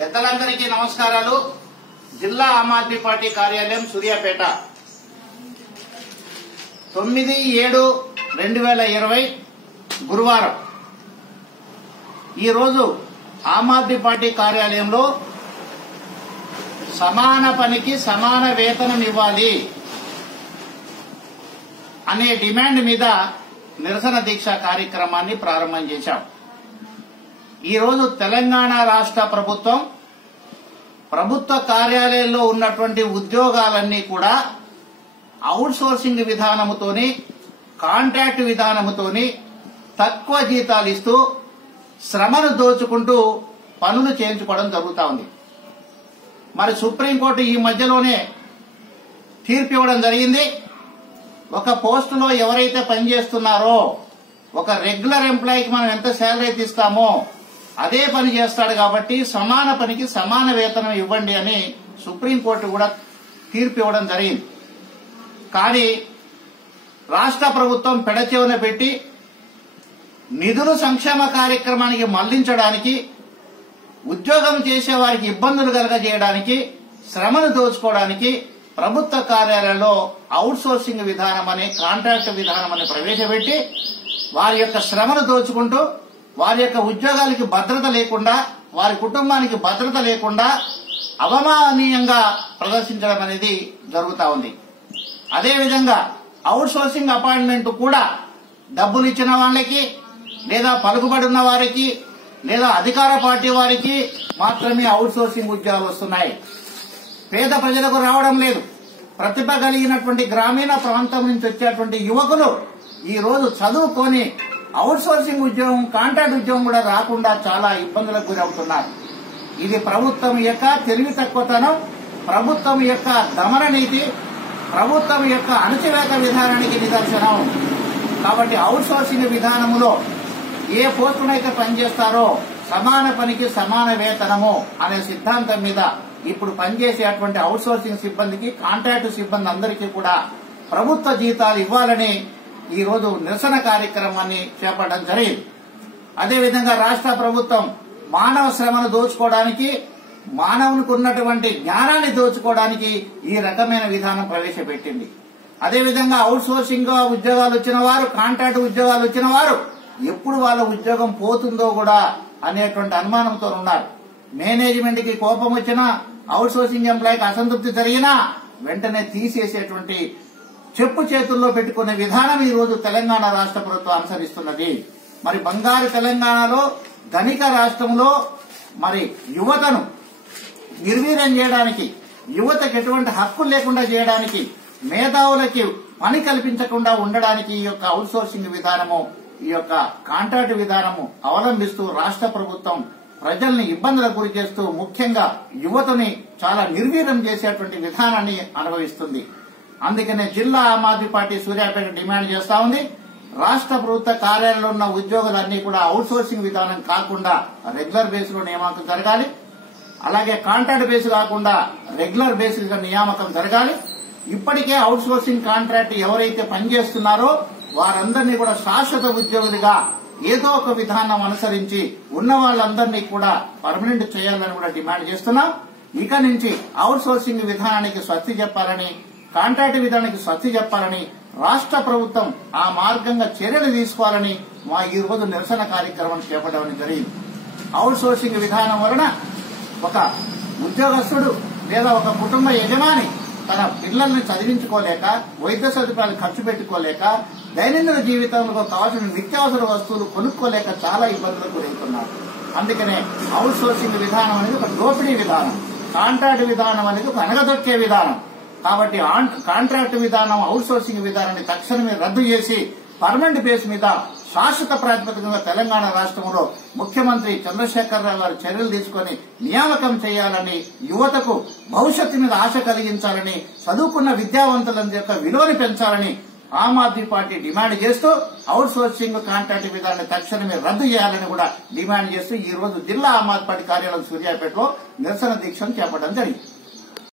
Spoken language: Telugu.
పెద్దలందరికీ నమస్కారాలు. జిల్లా ఆమ్ ఆద్మీ పార్టీ కార్యాలయం సూర్యాపేట 9/7/2020 గురువారం. ఈరోజు ఆమ్ ఆద్మీ పార్టీ కార్యాలయంలో సమాన పనికి సమాన వేతనం ఇవ్వాలి అనే డిమాండ్ మీద నిరసన దీక్ష కార్యక్రమాన్ని ప్రారంభం చేశాం. ఈరోజు తెలంగాణ రాష్ట్ర ప్రభుత్వ కార్యాలయాల్లో ఉన్నటువంటి ఉద్యోగాలన్నీ కూడా అవుట్ సోర్సింగ్ విధానముతోని కాంట్రాక్ట్ విధానముతోని తక్కువ జీతాలు ఇస్తూ శ్రమను దోచుకుంటూ పనులు చేయించుకోవడం జరుగుతూ ఉంది. మరి సుప్రీంకోర్టు ఈ మధ్యలోనే తీర్పు ఇవ్వడం జరిగింది. ఒక పోస్టులో ఎవరైతే పనిచేస్తున్నారో ఒక రెగ్యులర్ ఎంప్లాయీకి మనం ఎంత శాలరీ ఇస్తామో అదే పని చేస్తాడు కాబట్టి సమాన పనికి సమాన వేతనం ఇవ్వండి అని సుప్రీంకోర్టు కూడా తీర్పు ఇవ్వడం జరిగింది. కానీ రాష్ట్ర ప్రభుత్వం పెడచెవిన పెట్టి నిధులు సంక్షేమ కార్యక్రమానికి మళ్లించడానికి, ఉద్యోగం చేసే వారికి ఇబ్బందులు కలగజేయడానికి, శ్రమను దోచుకోవడానికి ప్రభుత్వ కార్యాలయాల్లో అవుట్ సోర్సింగ్ విధానం అనే కాంట్రాక్ట్ విధానం అని ప్రవేశపెట్టి వారి యొక్క శ్రమను దోచుకుంటూ వారి యొక్క ఉద్యోగాలకి భద్రత లేకుండా, వారి కుటుంబానికి భద్రత లేకుండా అవమాననీయంగా ప్రదర్శించడం అనేది జరుగుతూ ఉంది. అదేవిధంగా అవుట్ సోర్సింగ్ అపాయింట్మెంట్ కూడా డబ్బులు ఇచ్చిన వాళ్ళకి లేదా పలుకుబడి ఉన్న వారికి లేదా అధికార పార్టీ వారికి మాత్రమే అవుట్ సోర్సింగ్ ఉద్యోగాలు వస్తున్నాయి. పేద ప్రజలకు రావడం లేదు. ప్రతిభ కలిగినటువంటి గ్రామీణ ప్రాంతం నుంచి వచ్చేటువంటి యువకులు ఈ రోజు చదువుకొని అవుట్ సోర్సింగ్ ఉద్యోగం, కాంట్రాక్ట్ ఉద్యోగం కూడా రాకుండా చాలా ఇబ్బందులకు గురవుతున్నారు. ఇది ప్రభుత్వం యొక్క తెలివి తక్కువతనం, ప్రభుత్వం యొక్క దమన నీతి, ప్రభుత్వం యొక్క అణచివేత విధానానికి నిదర్శనం. కాబట్టి అవుట్ సోర్సింగ్ విధానంలో ఏ పోస్టునైతే పనిచేస్తారో సమాన పనికి సమాన వేతనము అనే సిద్ధాంతం మీద ఇప్పుడు పనిచేసేటువంటి అవుట్ సోర్సింగ్ సిబ్బందికి, కాంట్రాక్టు సిబ్బంది అందరికీ కూడా ప్రభుత్వ జీతాలు ఇవ్వాలని ఈ రోజు నిరసన కార్యక్రమాన్ని చేపట్టడం జరిగింది. అదేవిధంగా రాష్ట్ర ప్రభుత్వం మానవ శ్రమను దోచుకోవడానికి, మానవునికి ఉన్నటువంటి జ్ఞానాన్ని దోచుకోవడానికి ఈ రకమైన విధానం ప్రవేశపెట్టింది. అదేవిధంగా అవుట్ సోర్సింగ్ ఉద్యోగాలు వచ్చిన వారు, కాంట్రాక్ట్ ఉద్యోగాలు వచ్చిన వారు ఎప్పుడు వాళ్ళ ఉద్యోగం పోతుందో కూడా అనేటువంటి అనుమానంతో ఉన్నారు. మేనేజ్మెంట్ కి కోపం వచ్చినా, అవుట్ సోర్సింగ్ ఎంప్లాయీకి అసంతృప్తి జరిగినా వెంటనే తీసేసేటువంటి చెప్పు చేతుల్లో పెట్టుకునే విధానం ఈ రోజు తెలంగాణ రాష్ట్ర ప్రభుత్వం అనుసరిస్తున్నది. మరి బంగారు తెలంగాణలో, ధనిక రాష్ట్రంలో మరి యువతను నిర్వీర్యం చేయడానికి, యువతకు ఎటువంటి హక్కులు లేకుండా చేయడానికి, మేధావులకి పని కల్పించకుండా ఉండడానికి ఈ యొక్క అవుట్ సోర్సింగ్ విధానము, ఈ యొక్క కాంట్రాక్ట్ విధానము అవలంబిస్తూ రాష్ట్ర ప్రభుత్వం ప్రజల్ని ఇబ్బందులకు గురి చేస్తూ ముఖ్యంగా యువతని చాలా నిర్వీర్యం చేసేటువంటి విధానాన్ని అనుభవిస్తుంది. అందుకనే జిల్లా ఆమ్ ఆద్మీ పార్టీ సూర్యాపేట డిమాండ్ చేస్తా ఉంది. రాష్ట్ర ప్రభుత్వ కార్యాలయంలో ఉన్న ఉద్యోగులన్నీ కూడా అవుట్ సోర్సింగ్ విధానం కాకుండా రెగ్యులర్ బేస్ లో నియామకం జరగాలి. అలాగే కాంట్రాక్ట్ బేస్ కాకుండా రెగ్యులర్ బేసిస్ గా నియామకం జరగాలి. ఇప్పటికే అవుట్ సోర్సింగ్ కాంట్రాక్ట్ ఎవరైతే పనిచేస్తున్నారో వారందరినీ కూడా శాశ్వత ఉద్యోగులుగా ఏదో ఒక విధానం అనుసరించి ఉన్న వాళ్ళందరినీ కూడా పర్మనెంట్ చేయాలని కూడా డిమాండ్ చేస్తున్నాం. ఇక నుంచి అవుట్ సోర్సింగ్ విధానానికి స్వస్తి చెప్పాలని, కాంట్రాక్ట్ విధానానికి స్వస్తి చెప్పాలని రాష్ట్ర ప్రభుత్వం ఆ మార్గంగా చర్యలు తీసుకోవాలని మా ఈ రోజు నిరసన కార్యక్రమం చేపట్టడం జరిగింది. అవుట్ సోర్సింగ్ విధానం వలన ఒక ఉద్యోగస్తుడు లేదా ఒక కుటుంబ యజమాని తన పిల్లల్ని చదివించుకోలేక, వైద్య సదుపాయాలు ఖర్చు పెట్టుకోలేక, దైనందిన జీవితంలో కావాల్సిన నిత్యావసర వస్తువులు కొనుక్కోలేక చాలా ఇబ్బందులకు గురవుతున్నారు. అందుకనే అవుట్ సోర్సింగ్ విధానం అనేది ఒక దోపిడీ విధానం, కాంట్రాక్ట్ విధానం అనేది ఒక అనగదొక్కే విధానం. కాబట్టి కాంట్రాక్ట్ విధానం, అవుట్ సోర్సింగ్ విధానాన్ని తక్షణమే రద్దు చేసి పర్మనెంట్ బేస్ మీద శాశ్వత ప్రాతిపదికగా తెలంగాణ రాష్ట్రంలో ముఖ్యమంత్రి చంద్రశేఖరరావు గారు చర్యలు తీసుకుని నియామకం చేయాలని, యువతకు భవిష్యత్తు మీద ఆశ కలిగించాలని, చదువుకున్న విద్యావంతుల యొక్క విలువని పెంచాలని ఆమ్ ఆద్మీ పార్టీ డిమాండ్ చేస్తూ అవుట్ సోర్సింగ్ కాంట్రాక్ట్ విధానాన్ని తక్షణమే రద్దు చేయాలని కూడా డిమాండ్ చేస్తూ ఈ రోజు జిల్లా ఆమ్ ఆద్మీ పార్టీ కార్యాలయం సూర్యాపేటలో నిరసన దీక్షను చేపట్టడం జరిగింది.